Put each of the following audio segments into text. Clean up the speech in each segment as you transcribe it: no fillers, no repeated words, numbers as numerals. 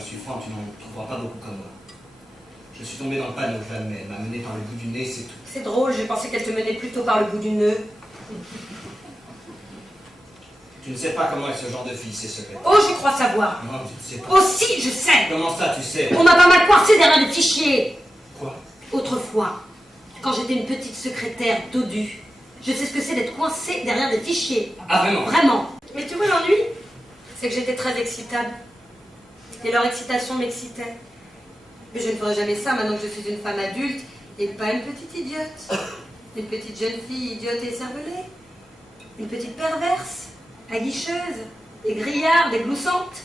je suis franc, tu n'en trouveras pas beaucoup comme moi. Je suis tombé dans le panneau, je l'admets. Elle m'a mené par le bout du nez, c'est tout. C'est drôle, j'ai pensé qu'elle te menait plutôt par le bout du nœud. Tu ne sais pas comment est ce genre de fille, c'est secret. Oh, je crois savoir. Non, tu ne sais pas. Aussi, je sais. Comment ça, tu sais? On m'a pas mal coincé derrière des fichiers. Quoi? Autrefois, quand j'étais une petite secrétaire dodue, je sais ce que c'est d'être coincée derrière des fichiers. Ah, vraiment? Vraiment. Mais tu vois, l'ennui, c'est que j'étais très excitable. Et leur excitation m'excitait. Mais je ne ferai jamais ça maintenant que je suis une femme adulte et pas une petite idiote. Une petite jeune fille idiote et cervelée. Une petite perverse, aguicheuse, et grillarde, et gloussante.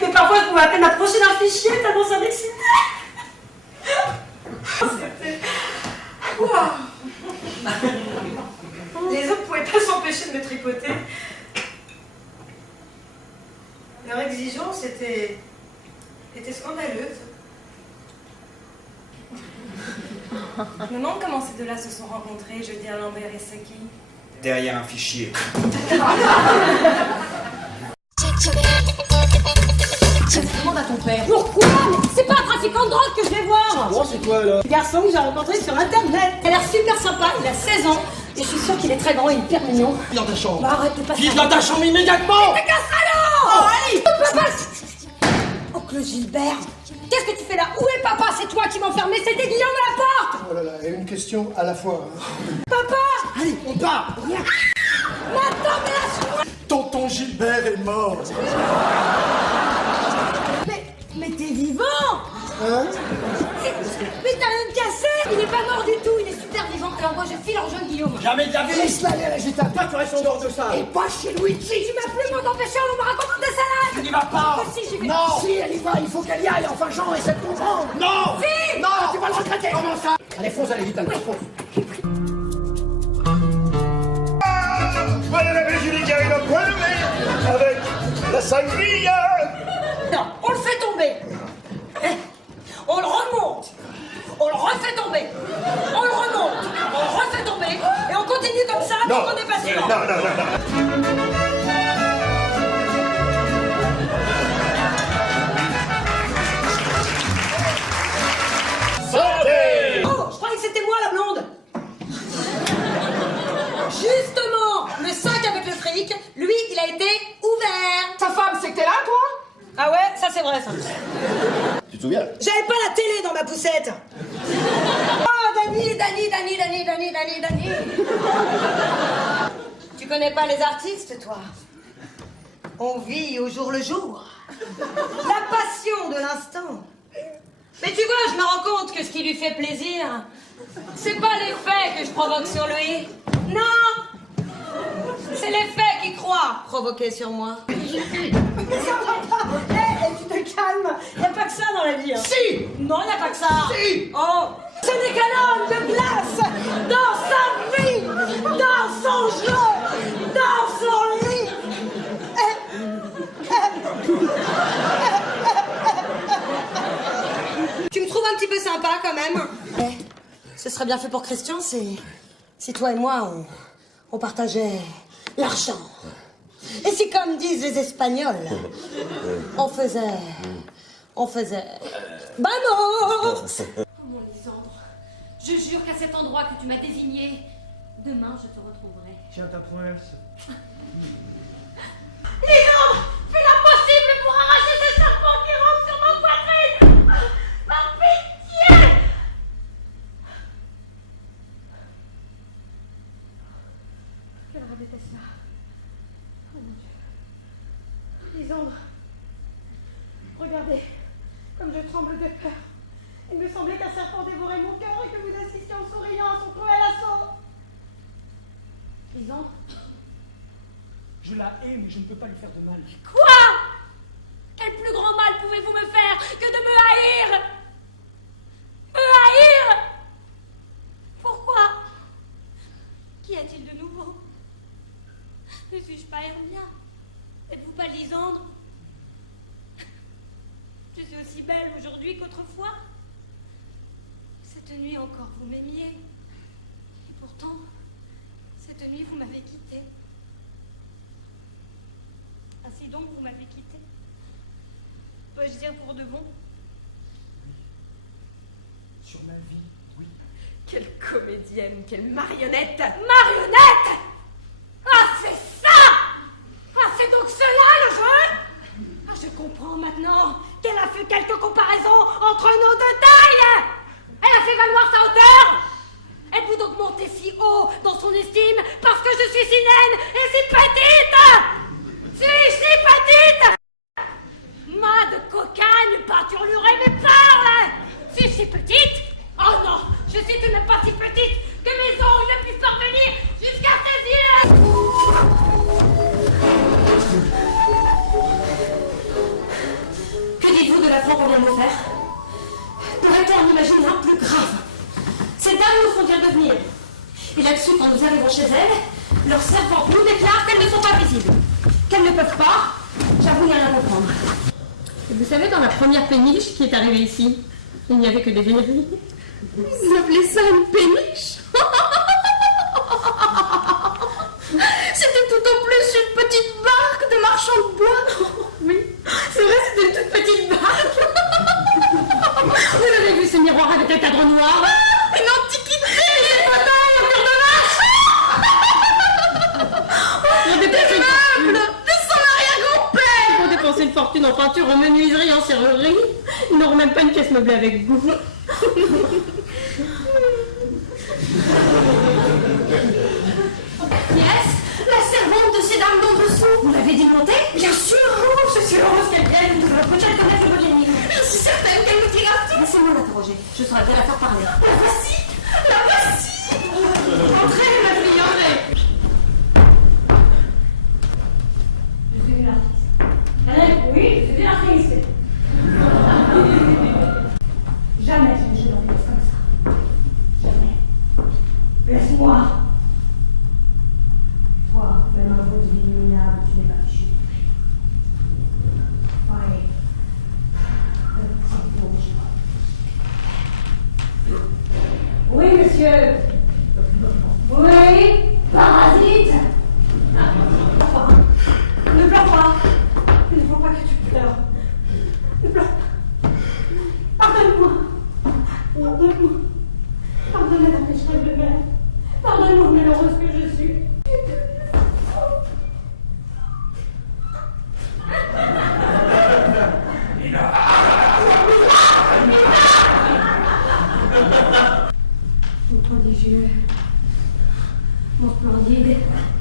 Mais parfois, je pouvais à peine m'approcher d'un fichier tellement ça m'excitait. C'était... Wow. Les autres ne pouvaient pas s'empêcher de me tripoter. Leur exigence était scandaleuse. Je me demande comment ces deux-là se sont rencontrés, je veux dire Lambert et Saki. Derrière un fichier. Demande à ton père. Pourquoi? C'est pas un trafiquant de drogue que je vais voir. Bon, c'est quoi là? Le garçon que j'ai rencontré sur internet. Il a l'air super sympa, il a 16 ans. Et je suis sûre qu'il est très grand et hyper mignon. Viens dans ta chambre. Bah arrête de passer. Viens dans ta chambre immédiatement. Mais t'es qu'un salaud! Oh, allez! Papa! Oncle Gilbert, qu'est-ce que tu fais là? Où est papa? C'est toi qui m'as enfermé, c'était Guillaume à la porte! Oh là là, et une question à la fois. Papa! Allez, on part. Attends, mais lâche-moi! Tonton Gilbert est mort. Mais t'es vivant! Hein? Mais t'as rien de cassé! Il est pas mort du tout, il est super vivant. Alors moi je file en rejoindre Guillaume. Jamais de la vie. Laisse-la aller à la gitane. Toi, tu restes en dehors de ça. Et pas chez Luigi. Tu m'as plus mon empêcher, on me raconte des salades! Tu n'y vas pas. Si, j'y vais. Non. Si elle y va, il faut qu'elle y aille. Enfin, Jean, essaie de comprendre. Non. Si! Non. Tu vas le regretter. Comment ça? Allez, fonce à la gitane. Fonce. Voilà la Julie qui arrive en premier avec la sangria. Non, on le fait tomber. On le remonte. On le refait tomber. On le remonte. On le refait tomber. Et on continue comme ça Non. parce qu'on est patient. Non. Santé. Oh, je croyais que c'était moi la blonde. Justement, le 5 avec le fric, lui, il a été ouvert. Ta femme, c'est que t'es là, toi? Ah ouais, ça c'est vrai ça. Tu te souviens? J'avais pas la télé dans ma poussette. Oh, Dani. Tu connais pas les artistes, toi? On vit au jour le jour. La passion de l'instant. Mais tu vois, je me rends compte que ce qui lui fait plaisir, c'est pas l'effet que je provoque sur lui. Non! C'est l'effet qu'il croit provoquer sur moi. Tu te calmes. Y a pas que ça dans la vie. Hein. Si. Non, y a pas que ça. Si. Oh, ce n'est qu'un homme de glace dans sa vie, dans son jeu, dans son lit. Tu me trouves un petit peu sympa quand même. Ce serait bien fait pour Christian si toi et moi on partageait l'argent. Et si comme disent les Espagnols, on faisait vamos. Oh mon Lisandre, je jure qu'à cet endroit que tu m'as désigné, demain je te retrouverai. Tiens ta promesse. Lisandre, fais l'impossible pour arracher ce serpent qui rentre sur ma poitrine. Par pitié. Quelle rêve était cela? Oh mon Dieu. Lisandre, regardez, comme je tremble de peur. Il me semblait qu'un serpent dévorait mon cœur et que vous assistiez en souriant à son cruel assaut. Lisandre, Je la hais, mais je ne peux pas lui faire de mal. quoi? Quel plus grand mal pouvez-vous me faire que de me haïr? Me haïr? Pourquoi? Qu'y a-t-il de nouveau? Ne suis-je pas Hermia? N'êtes-vous pas Lisandre? Je suis aussi belle aujourd'hui qu'autrefois. Cette nuit encore, vous m'aimiez. Et pourtant, cette nuit, vous m'avez quittée. Ainsi donc, vous m'avez quittée. agir pour de bon. Sur ma vie, oui. Quelle comédienne, quelle marionnette! Marionnette! Ah, c'est ça! Ah, c'est donc cela le jeu! Ah, je comprends maintenant qu'elle a fait quelques comparaisons entre nos deux tailles! Elle a fait valoir sa hauteur! Elle peut donc monter si haut dans son estime parce que je suis si naine et si petite! Si petite! Ma de cocagne pâturlurait mes parles! Si petite? Oh non! Je suis tout de même pas si petite que mes ongles ne puissent parvenir jusqu'à ses yeux! Que dites-vous de l'affront qu'on vient de nous faire? Pourrait-on en imaginer un plus grave? Ces dames nous font dire de venir. Et là-dessus, quand nous arrivons chez elles, leurs servantes nous déclarent qu'elles ne sont pas visibles. Qu'elles ne peuvent pas, j'avoue n'y rien comprendre. Et vous savez, dans la première péniche qui est arrivée ici, il n'y avait que des véneries. Vous appelez ça une péniche? C'était tout au plus une petite barque de marchand de bois. Oui, c'est vrai, c'était une toute petite barque. Vous avez vu ce miroir avec un cadre noir? Une antiquité! Des fauteuils en cœur de vache! On dépense une meuble de son arrière-grand-père! On dépense une fortune en peinture, en menuiserie, en serrurerie. Ils n'auront même pas une pièce meublée avec vous. Yes, la servante de ces dames d'en dessous. Vous l'avez dit monter? Bien sûr. Oh, je suis heureuse qu'elle vienne. Peut-être connaître le bien. Je suis certaine qu'elle nous dira tout. Laissez-moi l'interroger. Je saurais bien la faire parler. La voici. La voici. Entrez, ma fille, entrez. Je suis une artiste. Oui, je suis une artiste. Jamais je ne joue dans des pièces comme ça. Jamais. Laisse-moi. Toi, même un vaut iniminable, tu n'es pas fichu. Oui. Petit bourgeois. Oui, monsieur. Oui, parasite. Ne pleure pas. Il ne faut pas que tu pleures. Ne pleure pas. Pardonne-moi. Pardonne-moi. Pardonne la pécheresse de mère. Pardonne-moi, malheureuse que je suis. Mon prodigieux, mon splendide,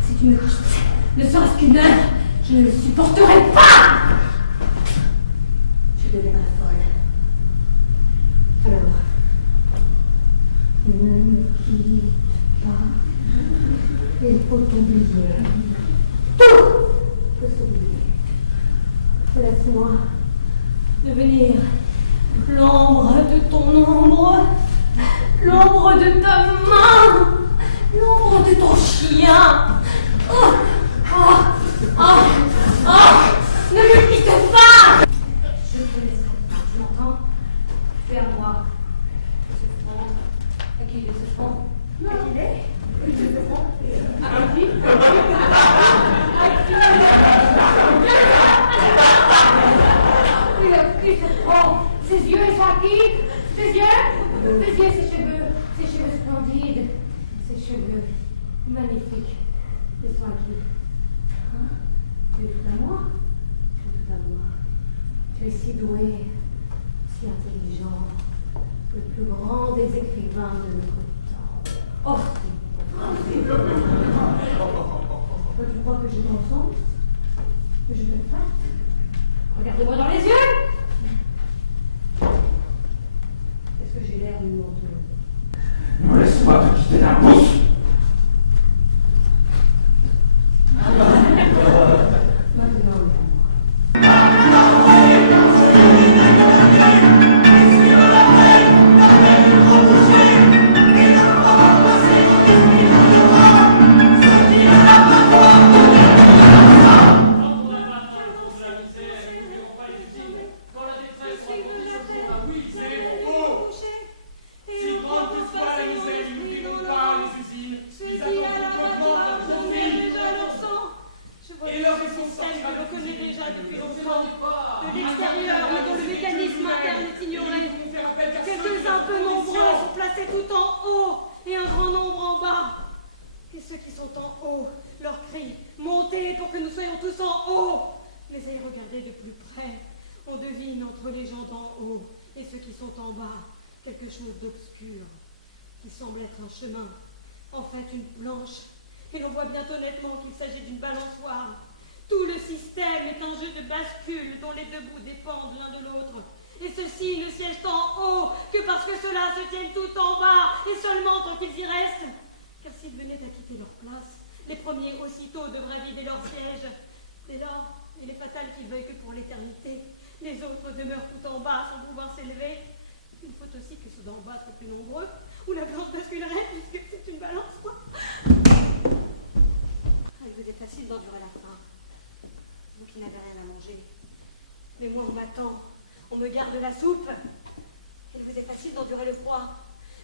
si tu me quittes, ne serait-ce qu'une heure, je ne le supporterai pas. Je deviendrai folle. Alors, ne me quitte pas. Il faut oublier. Tout peut s'oublier. Laisse-moi devenir l'ombre de ton ombre, l'ombre de ta main, l'ombre de ton chien. Oh, oh, oh, oh, ne me quitte pas. Je te laisserai, tu m'entends? Fais à moi. Ce front, à qui il est ce front? À qui il est? Ce front? À qui? Il a pris ce front. Ses yeux, ils sont à qui? Ses yeux, ses cheveux splendides, ses cheveux magnifiques. Ils sont à qui? Hein? Tu es tout à moi? Tu es tout à moi. Tu es si doué, si intelligent, le plus grand des écrivains de notre temps. Oh, si. Tu crois que j'ai ton sens? Que je te flatte? Regarde-moi dans les yeux! Est-ce que j'ai l'air d'une menteuse? Laisse-moi te quitter d'un pouce. Maintenant, oui. pour que nous soyons tous en haut. Mais à y regarder de plus près, on devine entre les gens d'en haut et ceux qui sont en bas quelque chose d'obscur qui semble être un chemin, en fait une planche. Et l'on voit bien honnêtement qu'il s'agit d'une balançoire. Tout le système est un jeu de bascule dont les deux bouts dépendent l'un de l'autre. Et ceux-ci ne siègent en haut que parce que ceux-là se tiennent tout en bas, et seulement tant qu'ils y restent. Car s'ils venaient à quitter leur place, les premiers aussitôt devraient vider leur siège. Dès lors, il est fatal qu'ils veuillent que pour l'éternité, les autres demeurent tout en bas sans pouvoir s'élever. Il faut aussi que ceux d'en bas soient plus nombreux, ou la planche basculerait puisque c'est une balançoire. Il vous est facile d'endurer la faim, vous qui n'avez rien à manger. Mais moi, on m'attend, on me garde la soupe. Il vous est facile d'endurer le froid.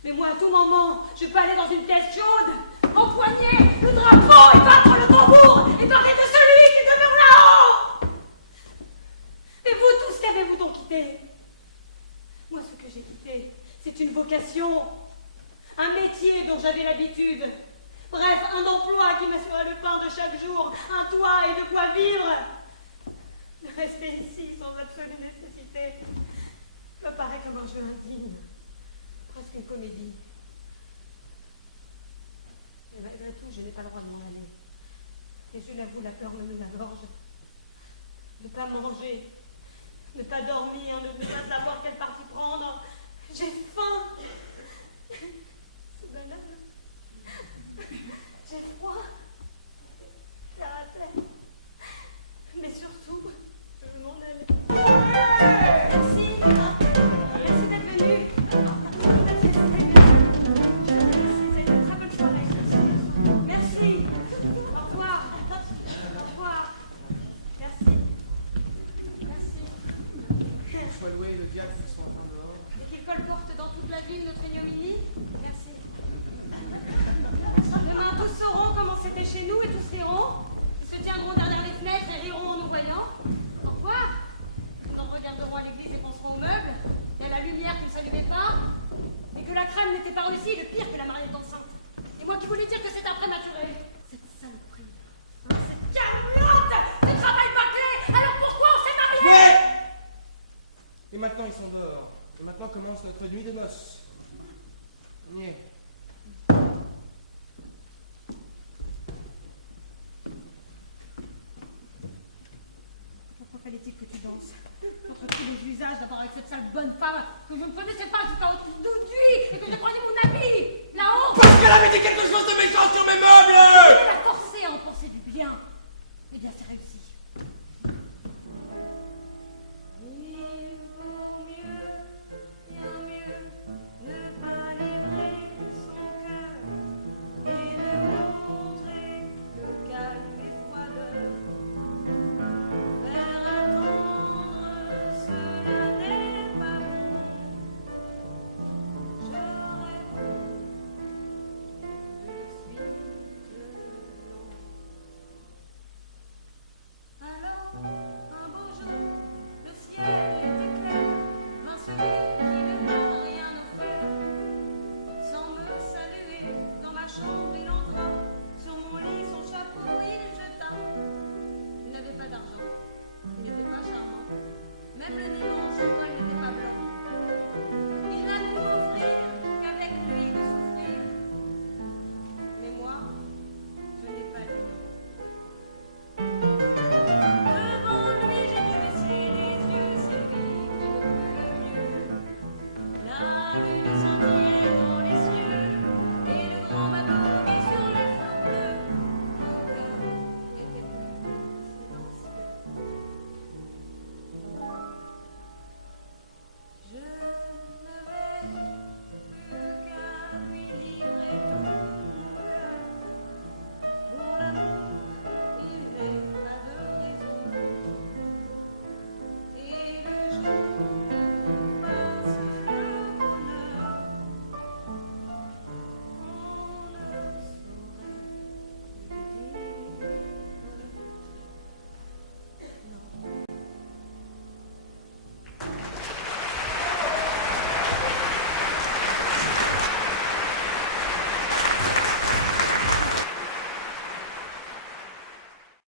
Mais moi, à tout moment, je peux aller dans une pièce chaude, empoigner le drapeau et battre le tambour et parler de celui qui demeure là-haut. Et vous tous, qu'avez-vous donc quitté? Moi, ce que j'ai quitté, c'est une vocation, un métier dont j'avais l'habitude. Bref, un emploi qui m'assurait le pain de chaque jour, un toit et de quoi vivre. Rester ici sans absolue nécessité me paraît comme un jeu indigne, presque une comédie. Et malgré tout, je n'ai pas le droit de m'en aller. Et je l'avoue, la peur me met la gorge. Ne pas manger, ne pas dormir, ne pas savoir quelle partie prendre. J'ai faim. C'est banal. J'ai froid. J'ai la tête. Mais surtout, je veux m'en aller. Merci. Merci d'être venu. Merci d'être venu. C'est une très bonne soirée. Merci. Au revoir. Au revoir. Merci. Merci. Il faut louer le diable qui soit en train dehors. Et qu'il colporte dans toute la ville notre ignominie. Merci. Demain, tous sauront comment c'était chez nous et tous riront. Ils se tiendront derrière les fenêtres et riront en nous voyant. Au revoir. Nous en regarderons à l'église et penserons aux meubles et à la lumière qui ne s'allumait pas. Et que la crème n'était pas réussie, le pire que la mariée est enceinte. Et moi qui voulais dire que c'est un prématuré. Cette saloperie. Cette carboulante. Ce travail bâclé. Alors pourquoi on s'est mariés? Ouais. Et maintenant ils sont dehors. Et maintenant commence notre nuit de noces. Niais. Pourquoi fallait-il que tu danses? Contre tous les usages, d'abord avec cette sale bonne femme que je ne connaissais pas jusqu'à d'aujourd'hui et que je croyais mon amie. La honte. Parce qu'elle avait dit quelque chose de méchant sur mes meubles. Elle a forcé à en penser du bien. Eh bien, c'est réussi.